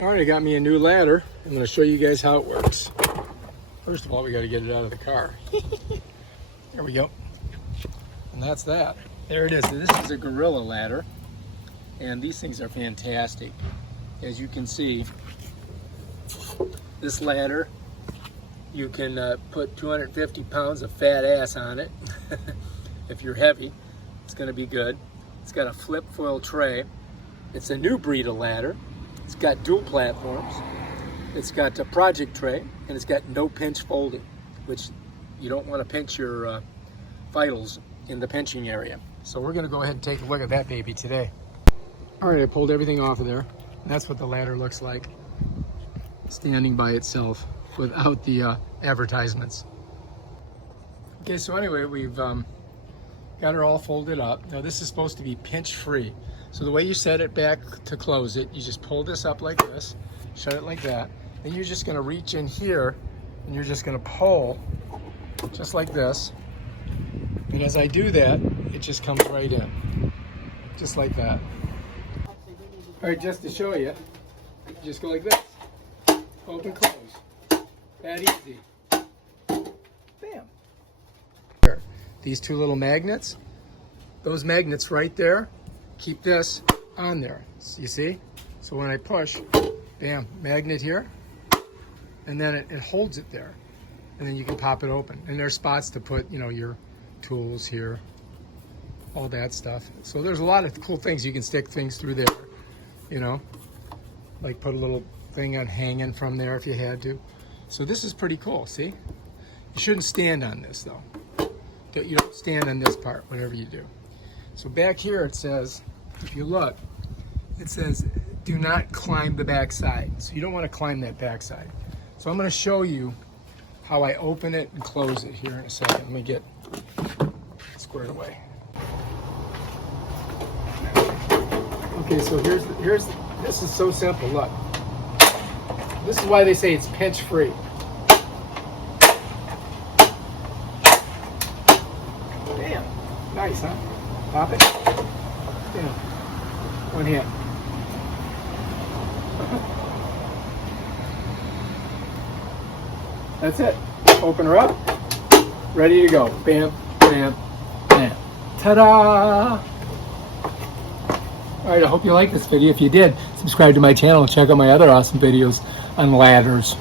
All right, I got me a new ladder. I'm going to show you guys how it works. First of all, we got to get it out of the car. There we go. And that's that. There it is. This is a Gorilla ladder, and these things are fantastic. As you can see, this ladder, you can put 250 pounds of fat ass on it. If you're heavy, it's going to be good. It's got a flip foil tray. It's a new breed of ladder. It's got dual platforms. It's got a project tray, and it's got no pinch folding, which you don't want to pinch your vitals in the pinching area. So we're going to go ahead and take a look at that baby today. All right, I pulled everything off of there. That's what the ladder looks like, standing by itself without the advertisements. Okay, so anyway, we've got her all folded up. Now this is supposed to be pinch free. So the way you set it back to close it, you just pull this up like this, shut it like that. Then you're just gonna reach in here and you're just gonna pull just like this. And as I do that, it just comes right in, just like that. All right, just to show you, just go like this, open, close, that easy. Bam. These two little magnets, those magnets right there, keep this on there, you see? So when I push, bam, magnet here, and then it holds it there. And then you can pop it open. And there's spots to put, your tools here, all that stuff. So there's a lot of cool things. You can stick things through there, like put a little thing on hanging from there if you had to. So this is pretty cool, see? You shouldn't stand on this though. You don't stand on this part, whatever you do. So back here it says, if you look, it says, do not climb the back side. So you don't want to climb that back side. So I'm going to show you how I open it and close it here in a second. Let me get squared away. Okay, so this is so simple, look. This is why they say it's pinch free. Damn, nice, huh? Pop it. Damn. One hand. That's it. Open her up. Ready to go. Bam, bam, bam. Ta-da! Alright, I hope you liked this video. If you did, subscribe to my channel and check out my other awesome videos on ladders.